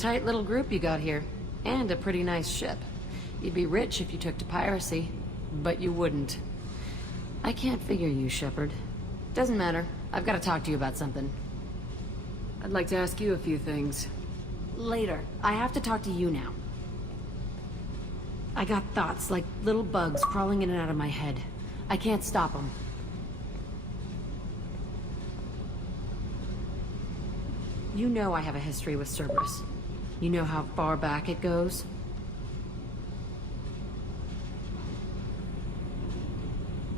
tight little group you got here. And a pretty nice ship. You'd be rich if you took to piracy, but you wouldn't. I can't figure you, Shepard. Doesn't matter. I've got to talk to you about something. I'd like to ask you a few things. Later. I have to talk to you now. I got thoughts like little bugs crawling in and out of my head. I can't stop them. You know I have a history with Cerberus. You know how far back it goes?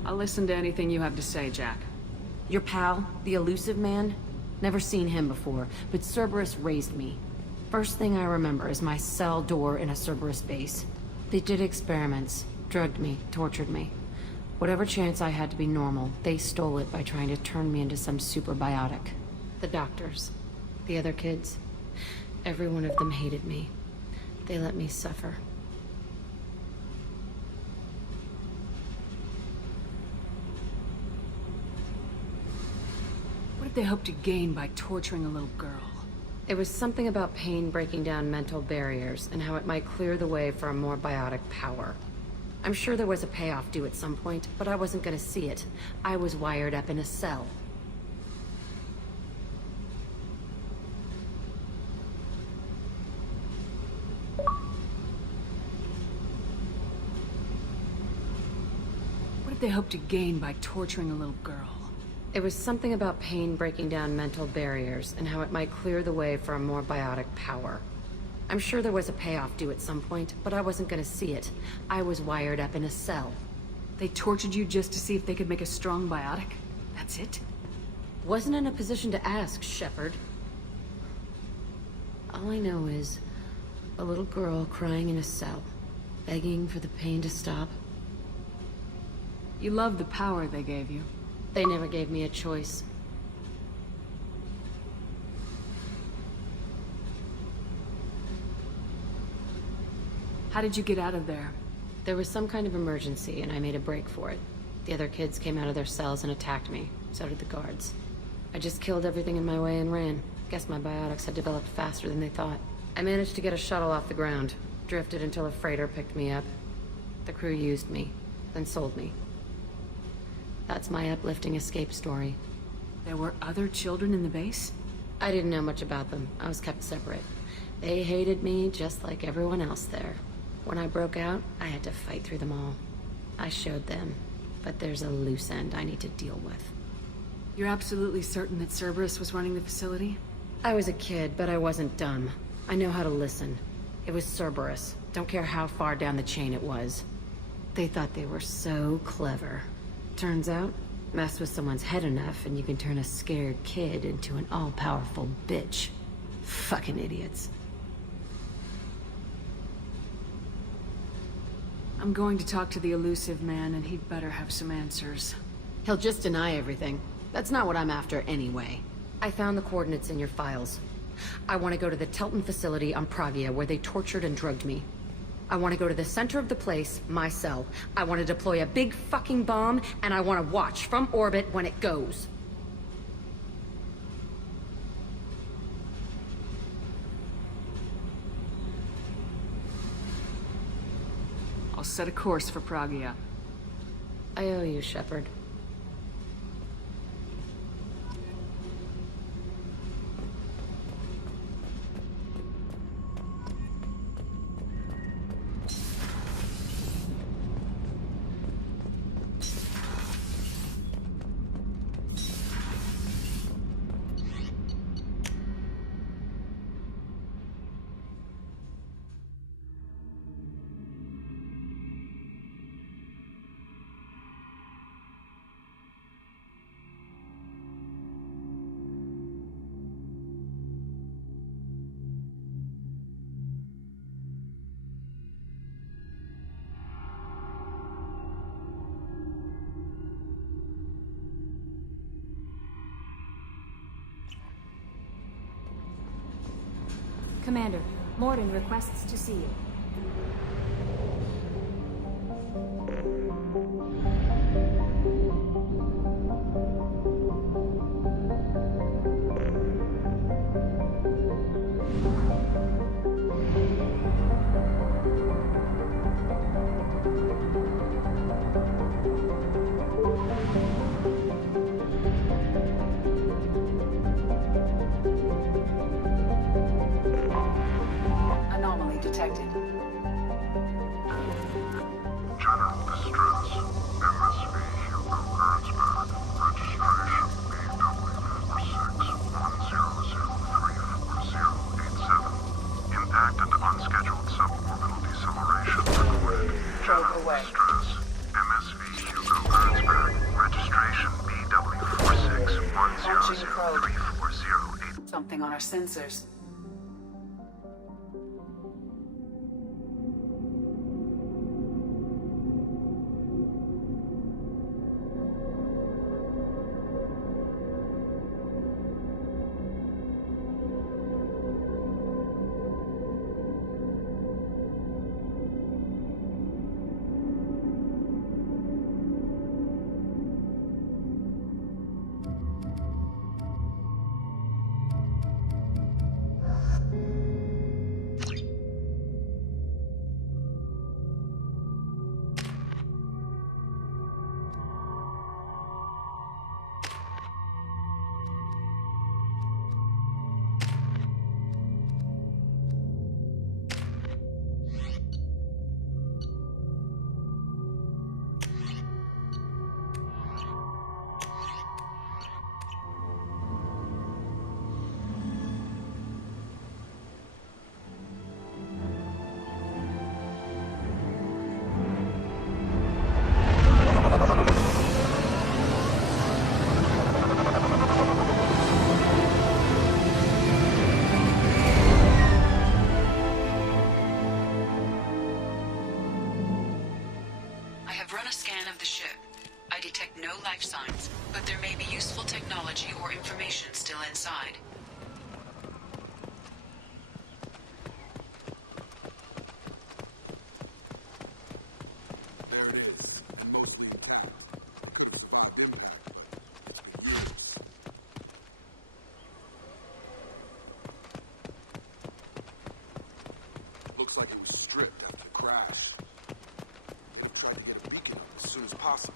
I'll listen to anything you have to say, Jack. Your pal, the elusive man? Never seen him before, but Cerberus raised me. First thing I remember is my cell door in a Cerberus base. They did experiments, drugged me, tortured me. Whatever chance I had to be normal, they stole it by trying to turn me into some superbiotic. The doctors, the other kids, every one of them hated me. They let me suffer. What did they hope to gain by torturing a little girl? It was something about pain breaking down mental barriers and how it might clear the way for a more biotic power. I'm sure there was a payoff due at some point, but I wasn't gonna see it. I was wired up in a cell. What did they hope to gain by torturing a little girl? It was something about pain breaking down mental barriers and how it might clear the way for a more biotic power. I'm sure there was a payoff due at some point, but I wasn't gonna see it. I was wired up in a cell. They tortured you just to see if they could make a strong biotic? That's it? Wasn't in a position to ask, Shepard. All I know is a little girl crying in a cell, begging for the pain to stop. You love the power they gave you. They never gave me a choice. How did you get out of there? There was some kind of emergency, and I made a break for it. The other kids came out of their cells and attacked me. So did the guards. I just killed everything in my way and ran. Guess my biotics had developed faster than they thought. I managed to get a shuttle off the ground. Drifted until a freighter picked me up. The crew used me, then sold me. That's my uplifting escape story. There were other children in the base? I didn't know much about them. I was kept separate. They hated me just like everyone else there. When I broke out, I had to fight through them all. I showed them, but there's a loose end I need to deal with. You're absolutely certain that Cerberus was running the facility? I was a kid, but I wasn't dumb. I know how to listen. It was Cerberus. Don't care how far down the chain it was. They thought they were so clever. Turns out, mess with someone's head enough and you can turn a scared kid into an all-powerful bitch. Fucking idiots. I'm going to talk to the elusive man, and he'd better have some answers. He'll just deny everything. That's not what I'm after anyway. I found the coordinates in your files. I want to go to the Telton facility on Pragia where they tortured and drugged me. I want to go to the center of the place, my cell. I want to deploy a big fucking bomb, and I want to watch from orbit when it goes. I'll set a course for Pragia. I owe you, Shepard. Commander, Morden requests to see you. detected. General distress. MSV Hugo Gernsback. Registration BW4610034087. Impacted unscheduled suborbital deceleration recorded. General away. distress. MSV Hugo Gernsback. Registration BW4610034087. Something on our sensors. I have run a scan of the ship. I detect no life signs, but there may be useful technology or information still inside. There it is, and mostly intact. It's about impact. Years. Looks like it was stripped after the crash. They tried to get a beacon up as soon as possible.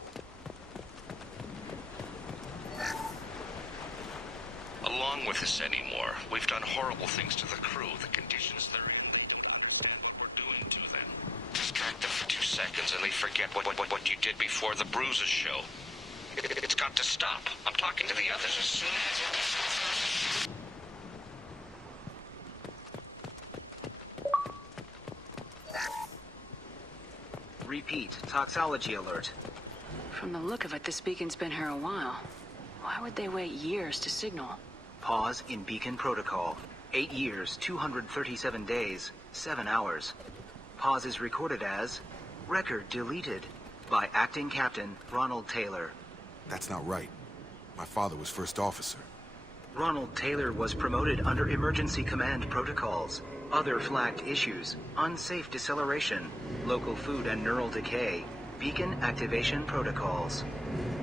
Along with this anymore. We've done horrible things to the crew. The conditions they're in, they don't understand what we're doing to them. Distract them for 2 seconds and they forget what you did before the bruises show. It's got to stop. I'm talking to the others as soon as... Repeat, toxology alert. From the look of it, this beacon's been here a while. Why would they wait years to signal? Pause in beacon protocol. 8 years, 237 days, 7 hours. Pause is recorded as record deleted by Acting Captain Ronald Taylor. That's not right. My father was first officer. Ronald Taylor was promoted under emergency command protocols. Other flagged issues: unsafe deceleration, local food and neural decay, beacon activation protocols.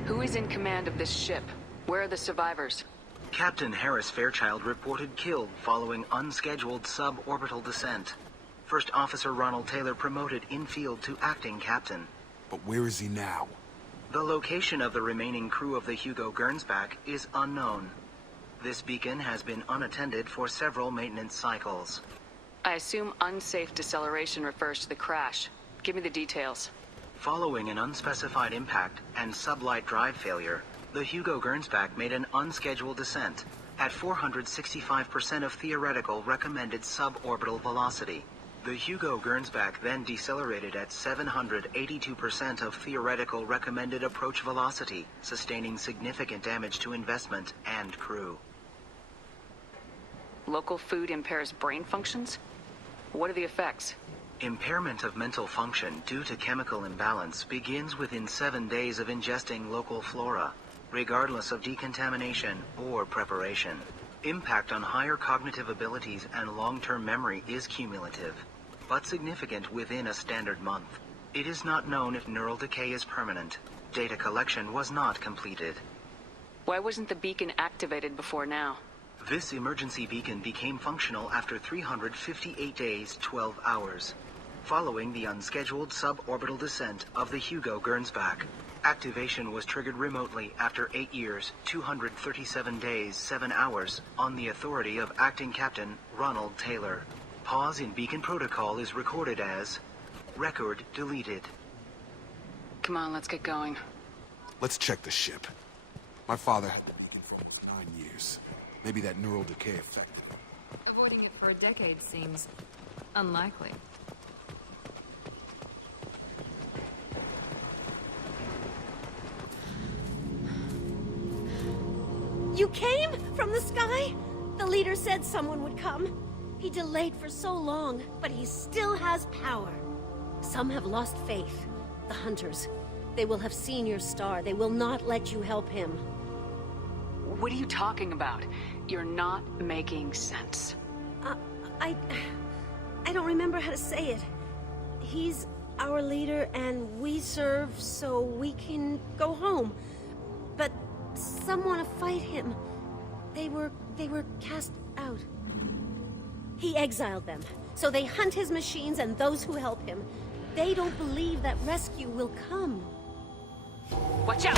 Who is in command of this ship? Where are the survivors? Captain Harris Fairchild reported killed following unscheduled suborbital descent. First Officer Ronald Taylor promoted in-field to acting captain. But where is he now? The location of the remaining crew of the Hugo Gernsback is unknown. This beacon has been unattended for several maintenance cycles. I assume unsafe deceleration refers to the crash. Give me the details. Following an unspecified impact and sublight drive failure, the Hugo Gernsback made an unscheduled descent at 465% of theoretical recommended suborbital velocity. The Hugo Gernsback then decelerated at 782% of theoretical recommended approach velocity, sustaining significant damage to investment and crew. Local food impairs brain functions? What are the effects? Impairment of mental function due to chemical imbalance begins within 7 days of ingesting local flora, regardless of decontamination or preparation. Impact on higher cognitive abilities and long-term memory is cumulative, but significant within a standard month. It is not known if neural decay is permanent. Data collection was not completed. Why wasn't the beacon activated before now? This emergency beacon became functional after 358 days, 12 hours, following the unscheduled suborbital descent of the Hugo Gernsback. Activation was triggered remotely after 8 years, 237 days, 7 hours, on the authority of Acting Captain Ronald Taylor. Pause in beacon protocol is recorded as record deleted. Come on, let's get going. Let's check the ship. My father had the beacon for almost 9 years. Maybe that neural decay effect. Avoiding it for a decade seems unlikely. You came from the sky? The leader said someone would come. He delayed for so long, but he still has power. Some have lost faith. The hunters. They will have seen your star. They will not let you help him. What are you talking about? You're not making sense. I don't remember how to say it. He's our leader and we serve so we can go home. But some want to fight him. They were cast out. He exiled them, so they hunt his machines and those who help him. They don't believe that rescue will come. Watch out!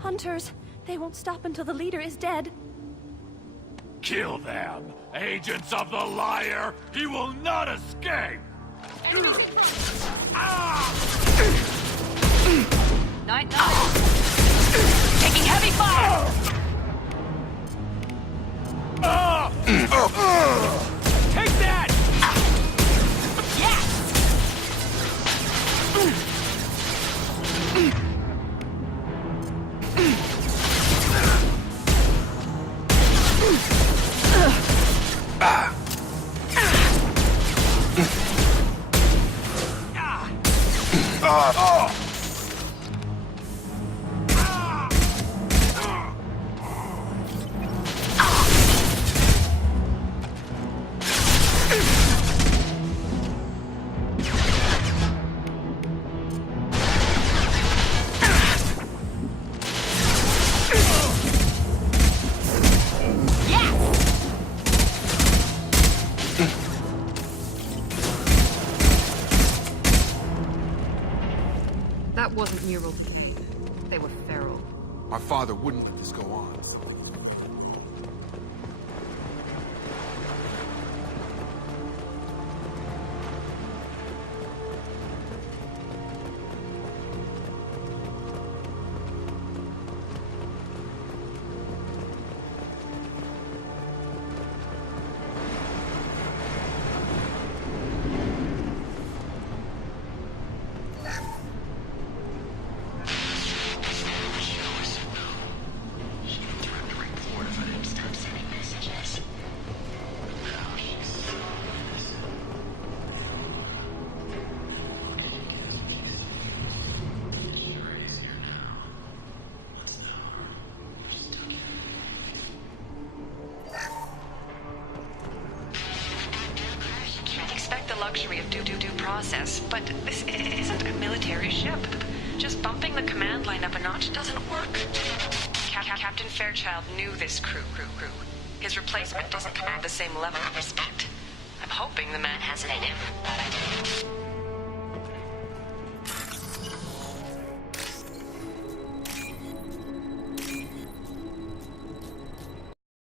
Hunters, they won't stop until the leader is dead. Kill them! Agents of the liar! He will not escape! Night. Taking heavy fire! Take that! Yes! That wasn't neural decay. They were feral. My father wouldn't let this go on. Luxury of due process, but this isn't a military ship. Just bumping the command line up a notch doesn't work. Captain Fairchild knew this crew. His replacement doesn't command the same level of respect. I'm hoping the man has it in him.